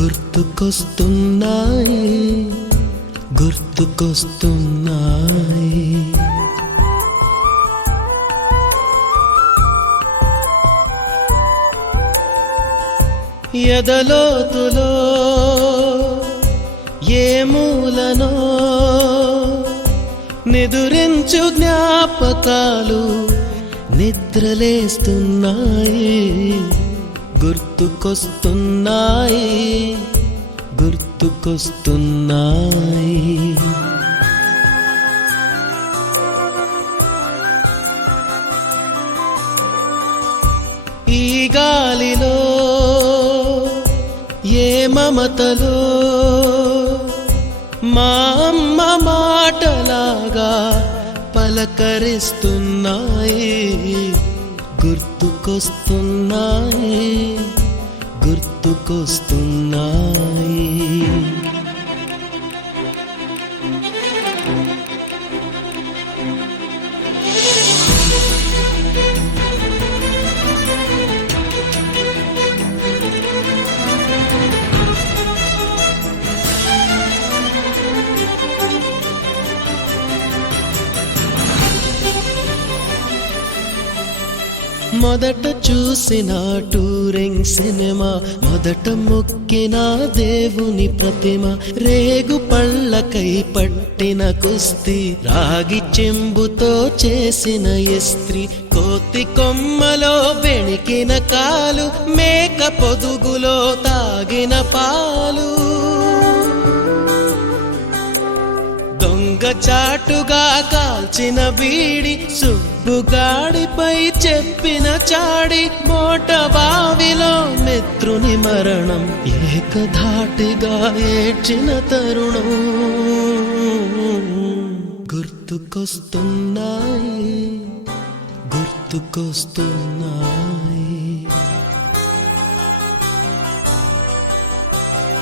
గుర్తుకొస్తున్నాయి గుర్తుకొస్తున్నాయి. ఎదలోతులో ఏ మూలనో నిదురించు జ్ఞాపకాలు నిద్రలేస్తున్నాయి. గుర్తుకొస్తున్నాయి గుర్తుకొస్తున్నాయి. ఈ గాలిలో ఏ మమతలో మా అమ్మ మాటలాగా పలకరిస్తున్నాయి. గుర్తుకొస్తున్నాయి గుర్తుకొస్తున్నాయి. మొదట చూసిన టూరింగ్ సినిమా, మొదట మొక్కిన దేవుని ప్రతిమ, రేగు పళ్ళకై పట్టిన కుస్తీ, రాగి చెంబుతో చేసిన ఇస్త్రీ, కోతి కొమ్మలో బెణికిన కాలు, మేక పొదుగులో తాగిన పాలు, దొంగ చాటుగా కాల్చిన బీడి, సుబ్బుగాడిపై చెప్పిన చాడి, మోట బావిలో మిత్రుని మరణం, ఏకధాటిగా ఏడ్చిన తరుణం. గుర్తుకొస్తున్నాయి గుర్తుకొస్తున్నాయి.